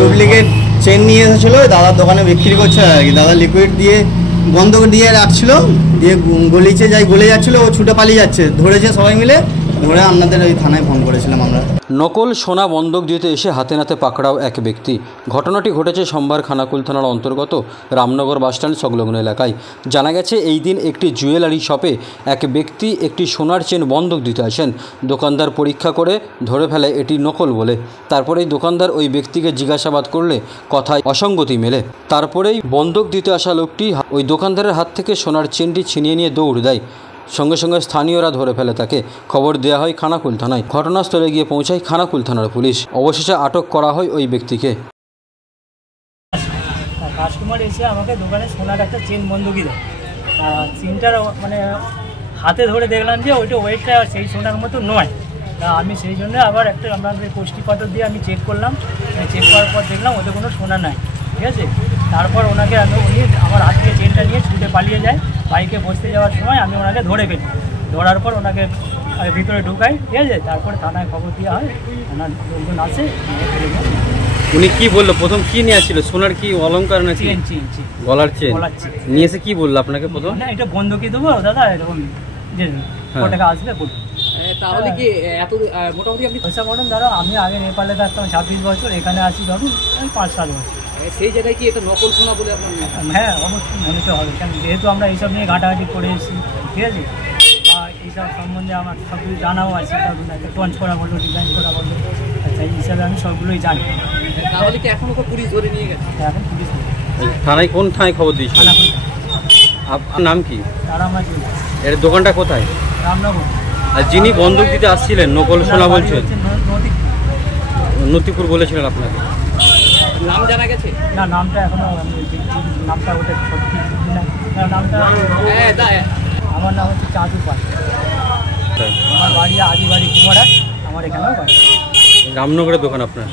Duplicate chain নিয়ে এসেছিলো, দাদার দোকানে বিক্রি করছে আর কি। দাদা লিকুইড দিয়ে বন্ধ দিয়ে রাখছিল, দিয়ে গলিতে যাই গলে যাচ্ছিলো, ও ছুটে পালিয়ে যাচ্ছে, ধরেছে সবাই মিলে, ধরে আপনাদের ওই থানায় ফোন করেছিলাম আমরা। নকল সোনা বন্ধক দিতে এসে হাতে নাতে পাকড়াও এক ব্যক্তি। ঘটনাটি ঘটেছে সোমবার খানাকুল থানার অন্তর্গত রামনগর বাসস্ট্যান্ড সংলগ্ন এলাকায়। জানা গেছে এই দিন একটি জুয়েলারি শপে এক ব্যক্তি একটি সোনার চেন বন্ধক দিতে আসেন। দোকানদার পরীক্ষা করে ধরে ফেলে এটি নকল বলে। তারপরেই দোকানদার ওই ব্যক্তিকে জিজ্ঞাসাবাদ করলে কথায় অসঙ্গতি মেলে। তারপরেই বন্ধক দিতে আসা লোকটি ওই দোকানদারের হাত থেকে সোনার চেনটি ছিনিয়ে নিয়ে দৌড় দেয়। সঙ্গে সঙ্গে স্থানীয়রা ধরে ফেলে তাকে। খবর দেওয়া হয় খানাকুল থানায়। ঘটনাস্থলে গিয়ে পৌঁছায় খানাকুল থানার পুলিশ। অবশেষে আটক করা হয় ওই ব্যক্তিকে। কাস্টমার এসে আমাকে দোকানে সোনার একটা চেন বন্ধকি দেয়। চেনটার মানে হাতে ধরে দেখলাম যে ওইটা ওয়েটটা সেই সোনার মতো নয়। তা আমি সেই জন্য আবার একটা আমাদের কোষ্ঠী পাথর দিয়ে আমি চেক করলাম। চেক করার পর দেখলাম ওতে কোনো সোনা নাই, ঠিক আছে। তারপর ওনাকে উনি আমার হাত থেকে চেনটা নিয়ে ছুটে পালিয়ে যায়। বাইকে বসতে যাওয়ার সময় আমি ওনাকে ধরে ফেলি। ধরার পর ওনাকে ভিতরে ঢুকাই, ঠিক আছে। তারপরে থানায় খবর দেওয়া হয়, থানার লোকজন আসে। উনি কি বললো? প্রথম কি নিয়ে আসছিল? সোনার কি অলংকার না চেন? গলার চেন নিয়ে এসে কি বললো আপনাকে প্রথম? না, এটা বন্ধকি দেবো দাদা, এরকম যে টাকা আসবে বলুন। তাহলে কি এত মোটামুটি আপনি পয়সা করুন দাদা? আমি আগে নেপালে থাকতাম 26 বছর, এখানে আসি ধরুন 5-7 বছর। সেই জায়গায় কি এটা নকল সোনা বলে আপনার? হ্যাঁ, অবশ্যই মনে তো হবে, কারণ যেহেতু আমরা এইসব নিয়ে ঘাটাঘাটি করে এসেছি, ঠিক আছে। এইসব সম্বন্ধে আমার সব কিছু জানাও আছে, একটা টঞ্চ করা বললো, ডিজাইন করা বললো, আচ্ছা এই হিসাবে আমি সবগুলোই জানি। তাহলে কি এখনও তো পুলিশ ধরে নিয়ে গেছে? এখন পুলিশ থানায় কোন থানায় খবর দিয়েছিল? আপনার নাম কি? তারামাঝ। এর দোকানটা কোথায়? রামনগর। আর যিনি বন্ধক দিতে আসছিলেন নকল সোনা বলছেন? নতিপুর বলেছিলেন আপনাকে। নাম জানা গেছে? না, নামটা এখনো নামটা ওটা সত্যি না। নামটা আমার নাম হচ্ছে চাঁদু পাল। আমার বাড়ি আদিবাড়ি কুমারহাট, আমার এখানেও বাড়ি। রামনগরের দোকান আপনার?